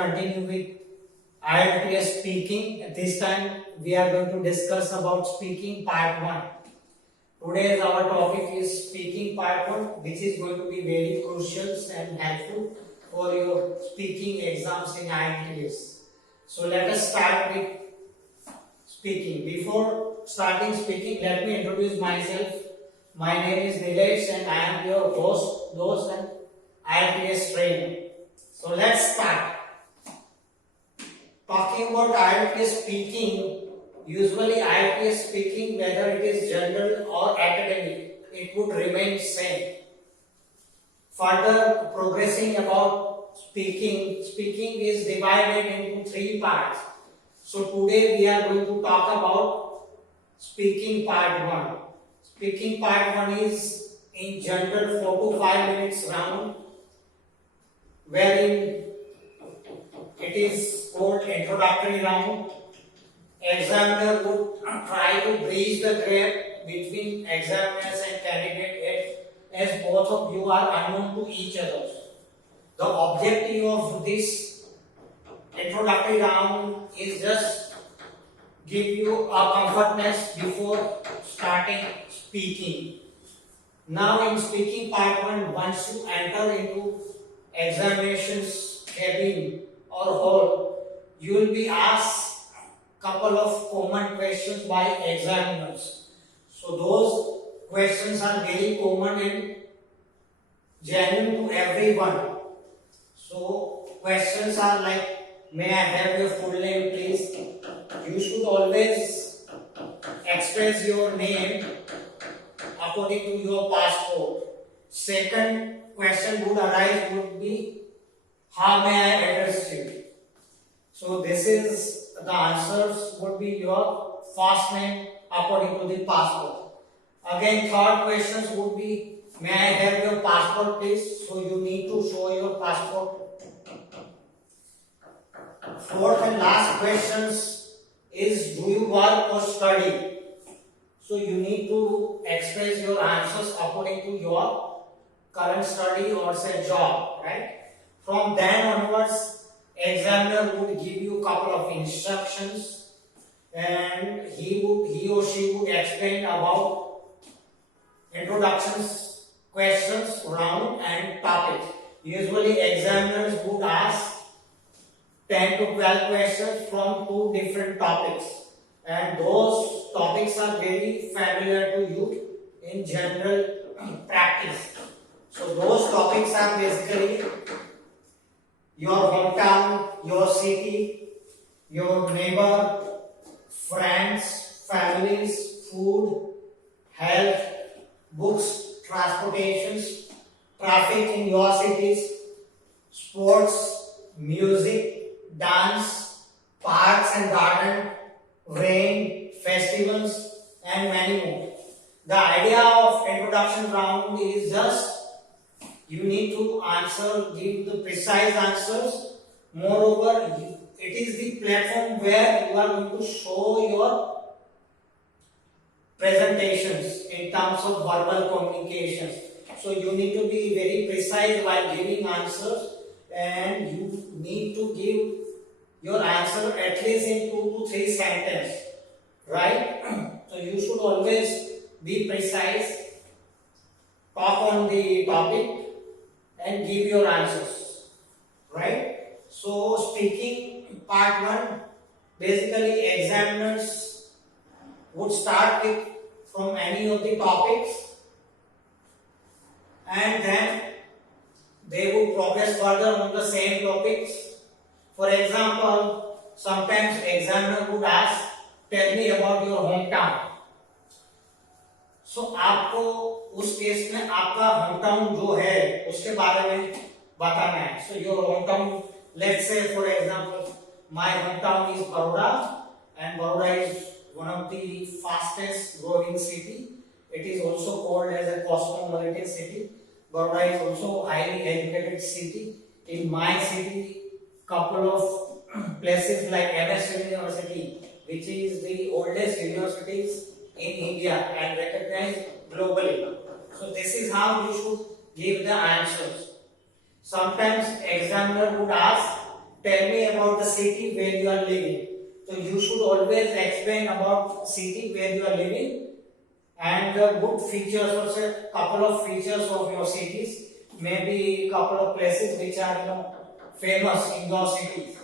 continue with IELTS speaking. This time we are going to discuss about speaking part 1. Today's our topic is speaking part 1, which is going to be very crucial and helpful for your speaking exams in IELTS. So let us start with speaking. Before starting speaking, let me introduce myself. My name is Nilesh and I am your host and IELTS trainer. So let's start. Talking about IELTS speaking, usually IELTS speaking, whether it is general or academic, it would remain same. Further progressing about speaking is divided into 3 parts. So today we are going to talk about speaking part 1. Speaking part 1 is in general 4 to 5 minutes round, wherein it is called introductory round. Examiner would try to bridge the gap between examiners and candidate as both of you are unknown to each other. The objective of this introductory round is just give you a comfortness before starting speaking. Now in speaking part 1, once you enter into examinations cabin or hall, you will be asked couple of common questions by examiners. So those questions are very common and genuine to everyone. So questions are like, may I have your full name please? You should always express your name according to your passport. Second question would arise would be, how may I address you? So this is the answers would be your first name according to the passport. Again, third questions would be, may I have your passport please? So you need to show your passport. Fourth and last questions is, do you work or study? So you need to express your answers according to your current study or say job, right? From then onwards, examiner would give you a couple of instructions and he or she would explain about introductions, questions, round and topics. Usually examiners would ask 10 to 12 questions from 2 different topics, and those topics are very familiar to you in general practice. So those topics are basically your hometown, your city, your neighbor, friends, families, food, health, books, transportations, traffic in your cities, sports, music, dance, parks and garden, rain, festivals and many more. The idea of introduction round is just you need to give the precise answers. Moreover, it is the platform where you are going to show your presentations in terms of verbal communications. So you need to be very precise while giving answers, and you need to give your answer at least in 2 to 3 sentences, right? So you should always be precise, talk on the topic and give your answers, right? So speaking part 1, basically examiners would start with from any of the topics and then they would progress further on the same topics. For example, sometimes examiner would ask, tell me about your hometown. So आपको उस case में आपका hometown जो है उसके बारे में बताना है. So your hometown, let's say for example, my hometown is Baroda, and Baroda is one of the fastest growing city. It is also called as a cosmopolitan city. Baroda is also highly educated city. In my city, couple of places like MS University, which is the oldest universities in India and recognized globally. So this is how you should give the answers. Sometimes examiner would ask, tell me about the city where you are living. So you should always explain about city where you are living and the good features or say couple of features of your cities, maybe couple of places which are famous in your cities.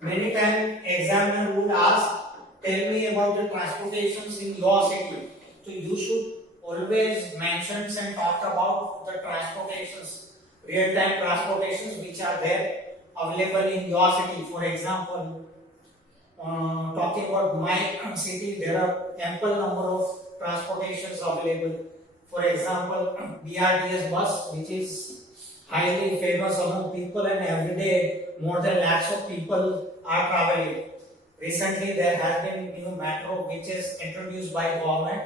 Many times examiner would ask, tell me about the transportations in your city. So you should always mention and talk about the transportations, real-time transportations which are there available in your city. For example, talking about my city, there are ample number of transportations available. For example, BRTS bus, which is highly famous among people, and every day more than lakhs of people are traveling. Recently, there has been metro which is introduced by government,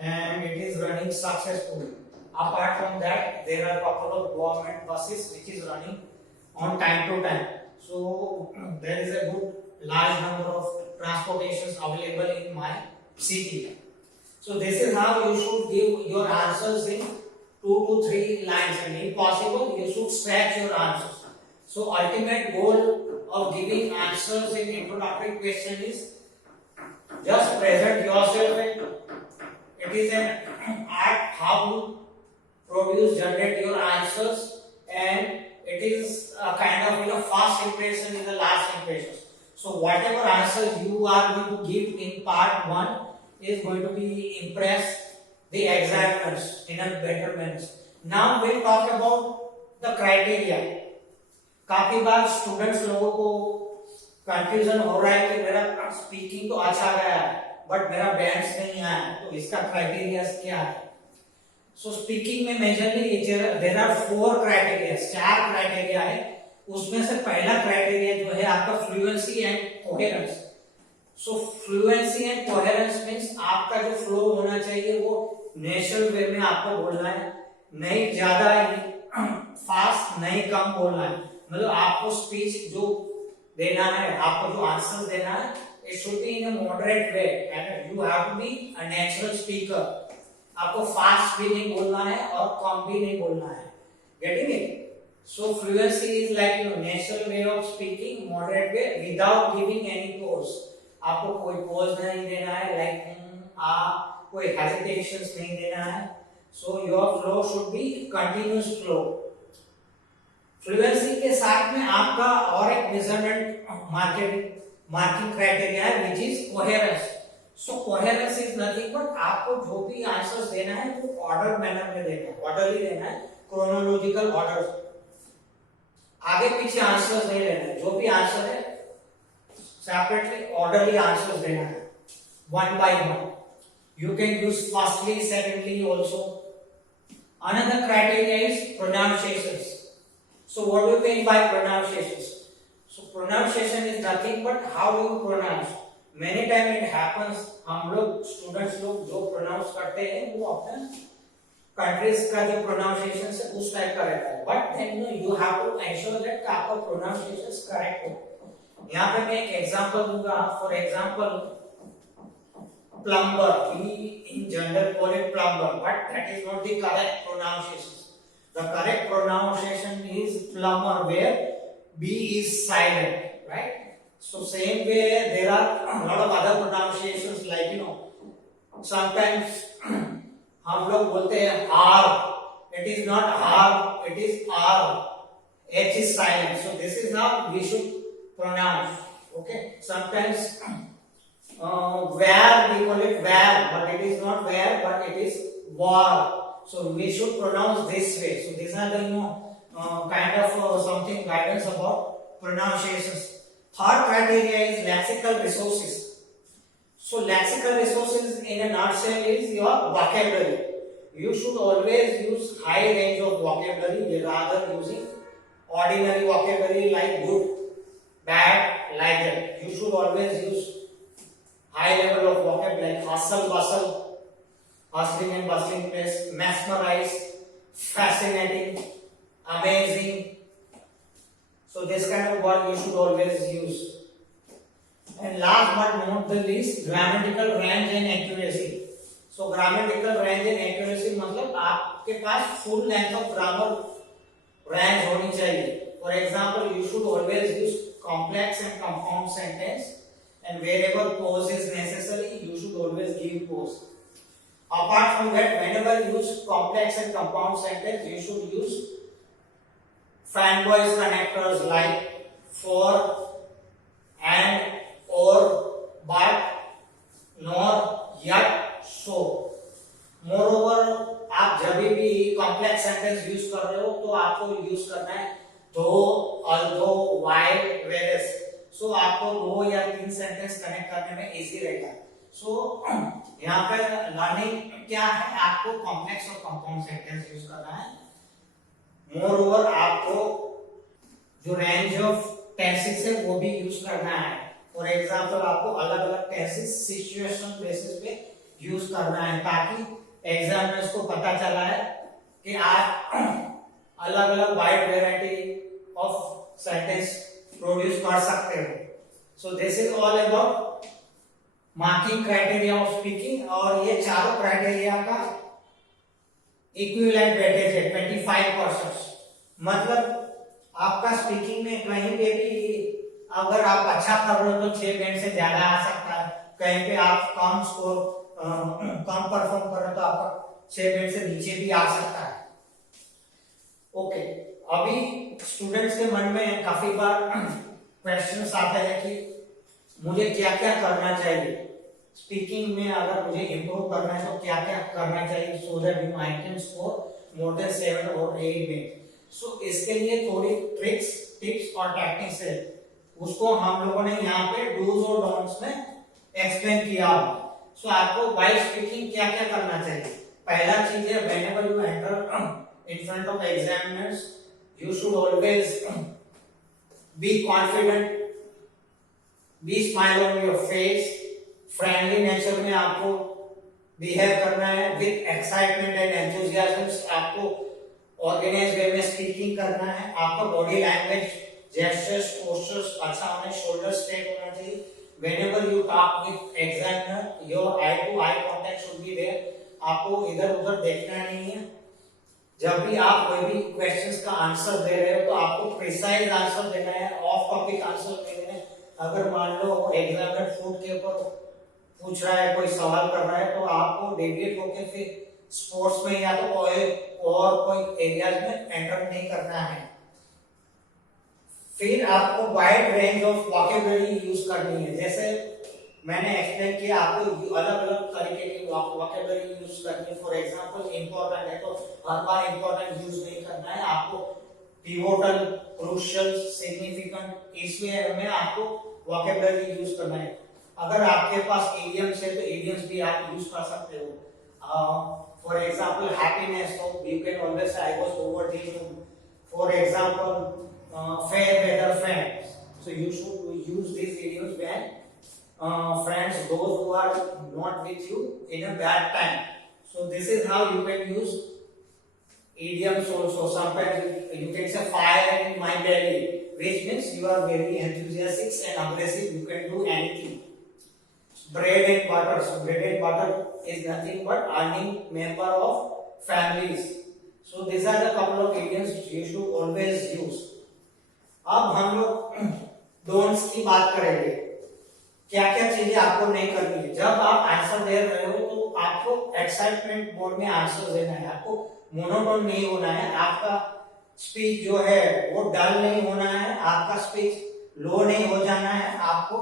and it is running successfully. Apart from that, there are a couple of government buses which is running on time to time. So there is a good large number of transportations available in my city. So this is how you should give your answers in 2 to 3 lines, and if possible you should stretch your answers. So ultimate goal of giving answers in introductory question is just present yourself, and it is an art how you generate your answers, and it is a kind of fast impression in the last impressions. So whatever answer you are going to give in part 1 is going to be impress the examiners in a better manner. Now we'll talk about the criteria. काफी बार students लोगों को confusion हो रहा है कि मेरा speaking तो अच्छा गया है बट मेरा बैंड्स नहीं आया, तो इसका क्राइटेरिया क्या है? सो स्पीकिंग में majorly there are 4 criteria, 4 criteria है. उसमें से पहला क्राइटेरिया जो है आपका fluency and coherence. So fluency and coherence means आपका जो फ्लो होना चाहिए वो नेचुरल वे में आपको बोलना है, नहीं ज्यादा फास्ट नहीं कम बोलना है. मतलब आपको स्पीच जो देना है, आपको जो आंसर देना है, it should be in a moderate way and you have to be a natural speaker. आपको फास्ट भी नहीं बोलना है और कम भी नहीं बोलना है. Getting it? So fluency is like natural way of speaking, moderate way, without giving any pause. आपको कोई pause नहीं देना है, like कोई hesitations नहीं देना है. So your flow should be continuous flow. Fluency के साथ में आपका और एक measurement marking criteria है, which is coherence. So coherence is nothing but आपको जो भी answers देना है वो order manner में देना है, orderly देना है, chronological order. आगे पीछे आंसर्स नहीं लेना है, जो भी आंसर है सेपरेटली ऑर्डरली आंसर्स देना है, one by one. You can use firstly secondly also. Another criteria is pronunciations. So what do you mean by pronunciations? So pronunciation is nothing but how you pronounce. Many time it happens, हम लोग students लोग जो pronounce करते हैं वो अपने countries का जो प्रोनाउंसिएशन है उस टाइप का रहता है, but then you have to ensure that आपका प्रोनाउंसिएशन करेक्ट हो. यहाँ पे मैं एक एग्जांपल दूंगा. For example plumber, we in general call it plumber, but that is not the correct pronunciation. The correct pronunciation is plumber where b is silent, right? So same way there are a lot of other pronunciations like sometimes हम लोग बोलते हैं hour, it is not hour, it is hour. H is silent. So this is how we should pronounce. Okay, sometimes where we call it where, but it is not where but it is war. So we should pronounce this way. So this are the kind of something guidance about pronunciations. Third criteria is lexical resources. So lexical resources in a nutshell is your vocabulary. You should always use high range of vocabulary rather using ordinary vocabulary like good, bad, like that. You should always use high level of vocabulary like hustle, bustle, hustling and bustling place, mesmerize, fascinating, amazing. So this kind of word you should always use. And last but not the least, grammatical range and accuracy. So grammatical range and accuracy मतलब आपके पास full length of grammar range होनी चाहिए. For example, you should always use complex and compound sentence, and wherever pause is necessary, you should always give pause. Apart from that, whenever you use complex and compound sentence, you should use fan voice connectors like for, and, or, but, nor, yet, so. Moreover, आप जब भी complex sentence use कर रहे हो तो आपको use करना है दो, अल्दो, व्हाइल, वेरएस. सो आपको दो या तीन सेंटेंस कनेक्ट करने में इजी रहेगा. सो यहाँ पे लर्निंग क्या है, आपको कॉम्प्लेक्स और कंपाउंड सेंटेंस यूज करना है. मोरओवर, आपको जो रेंज ऑफ टेंसेस है वो भी यूज करना है. फॉर एग्जांपल, आपको अलग अलग टेंसेस सिचुएशन बेसिस पे यूज करना है, ताकि एग्जामिनर्स को पता चला है कि आप अलग अलग wide variety of sentence produce कर सकते हो. सो this is all about marking criteria of speaking. और ये चारों क्राइटेरिया का इक्विवेलेंट वेटेज है 25%. मतलब आपका स्पीकिंग में कहीं पे भी अगर आप अच्छा कर रहे हो तो 6 बैंड से ज्यादा आ सकता है. कहीं पे आप कम स्कोर कम परफॉर्म कर रहे हो तो आपका 6 बैंड से नीचे भी आ सकता है. ओके, अभी स्टूडेंट्स के मन में काफी बार क्वेश्चंस आते हैं कि मुझे क्या क्या करना चाहिए स्पीकिंग में. अगर मुझे इंप्रूव करना है तो क्या क्या करना चाहिए so that I can score more than 7 और 8 बैंड. सो इसके लिए थोड़ी ट्रिक्स, टिप्स और टेक्निक्स है, उसको हम लोगों ने यहाँ पे डूज और डोंट्स में एक्सप्लेन किया. सो आपको व्हाइल स्पीकिंग क्या क्या करना चाहिए. पहला चीज है, whenever you enter in front of examiners you should always be confident, be smile on your face. Friendly nature में आपको बिहेव करना है. विद एक्साइटमेंट एंड एंथुसियाज्म आपको ऑर्गेनाइज वे में स्पीकिंग करना है. आपका बॉडी लैंग्वेज, जेस्चर्स, पोस्चर्स अच्छा होना, शोल्डर स्ट्रेट होना चाहिए. Whenever you talk with examiner, your eye to eye contact should be there. आपको इधर उधर देखना नहीं है. जब भी आप कोई भी क्वेश्चंस का आंसर दे रहे हो तो आपको प्रिसाइज आंसर देना है, ऑफ टॉपिक आंसर नहीं देना है. अगर मान लो एग्जामिनर फूड के ऊपर पूछ रहा है, कोई सवाल कर रहा है, तो आपको डेविएट होकर फिर स्पोर्ट्स में या तो और कोई एरियाज में एंटर नहीं करना है. फिर आपको wide range of vocabulary use करनी है. जैसे मैंने एक्सप्लेन किया, आपको अलग अलग तरीके की वोकैबुलरी यूज करनी है. फॉर एग्जांपल, इंपॉर्टेंट है तो हर बार इंपॉर्टेंट यूज नहीं करना है. आपको पिवोटल, क्रूशियल, सिग्निफिकेंट, इसमें में आपको वोकैबुलरी यूज करना है. अगर आपके पास इडियम्स है तो इडियम्स भी आप यूज कर सकते हो. फॉर एग्जांपल, हैप्पीनेस, तो you can always say I was over the moon. For example, fair weather friends. So you should use these idioms when friends, those who are not with you in a bad time. So this is how you can use idioms also. Sometimes you can say fire in my belly, which means you are very enthusiastic and aggressive. You can do anything. Bread and butter. So bread and butter is nothing but earning member of families. So these are the couple of idioms you should always use. अब हम लोग don'ts की बात करेंगे. क्या क्या चीजें आपको नहीं करनी है. जब आप आंसर दे रहे हो तो आपको एक्साइटमेंट मोड में आंसर देना है. आपको मोनोटोन नहीं होना है. आपका स्पीच जो है वो डल नहीं होना है. आपका स्पीच लो नहीं हो जाना है. आपको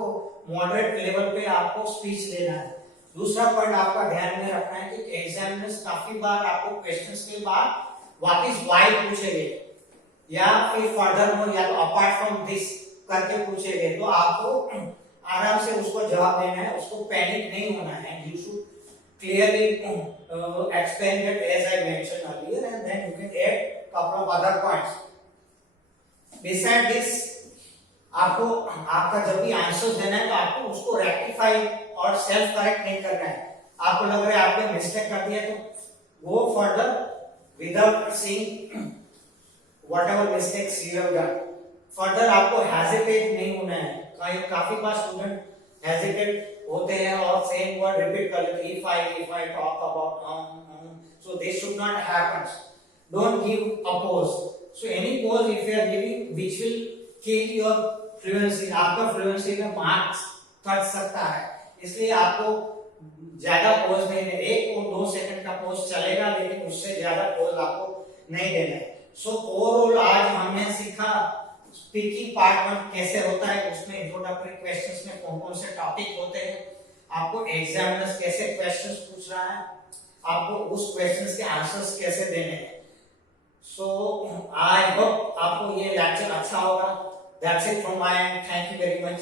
मॉडरेट लेवल पे आपको स्पीच देना है. दूसरा पॉइंट आपका ध्यान में रखना है कि एग्जामिनर्स काफी बार आपको क्वेश्चंस के बाद वापस व्हाई पूछेंगे या फिर फर्दर हो या तो अपार्ट फ्रॉम दिस करके पूछेंगे. तो आपको आराम से उसको जवाब देना है. उसको पैनिक नहीं होना है. You should clearly explain that as I mentioned earlier, and then you can add couple of other points. Beside this, आपको आपका जब भी आंसर देना है तो आपको उसको रेक्टिफाई और सेल्फ करेक्ट नहीं करना है. आपको लग रहा है आपने मिस्टेक कर दिया तो go further without seeing whatever mistakes you have done. Further आपको हेजिटेट नहीं होना है. काफी बार स्टूडेंट हेजिटेट होते हैं और सेम वर्ड रिपीट कर लेते हैं. if I talk about so this should not happen. Don't give oppose. So any pause if you are giving which will kill your fluency, आपका fluency में मार्क्स कट सकता है, इसलिए आपको ज्यादा पॉज नहीं देना, 1 और 2 सेकंड का पॉज चलेगा लेकिन उससे ज्यादा पॉज आपको नहीं देना है। सो ओवरऑल आज हमने सीखा स्पीकिंग पार्ट 1 कैसे होता है, उसमें इंट्रोडक्टरी क्वेश्चंस में कौन कौन से टॉपिक होते हैं, आपको एग्जामिनर्स कैसे क्वेश्चंस पूछ रहा है, आपको उस क्वेश्चंस के आंसर्स कैसे देने हैं। सो आई होप आपको ये लेक्चर अच्छा होगा। That's it from my and, thank you very much.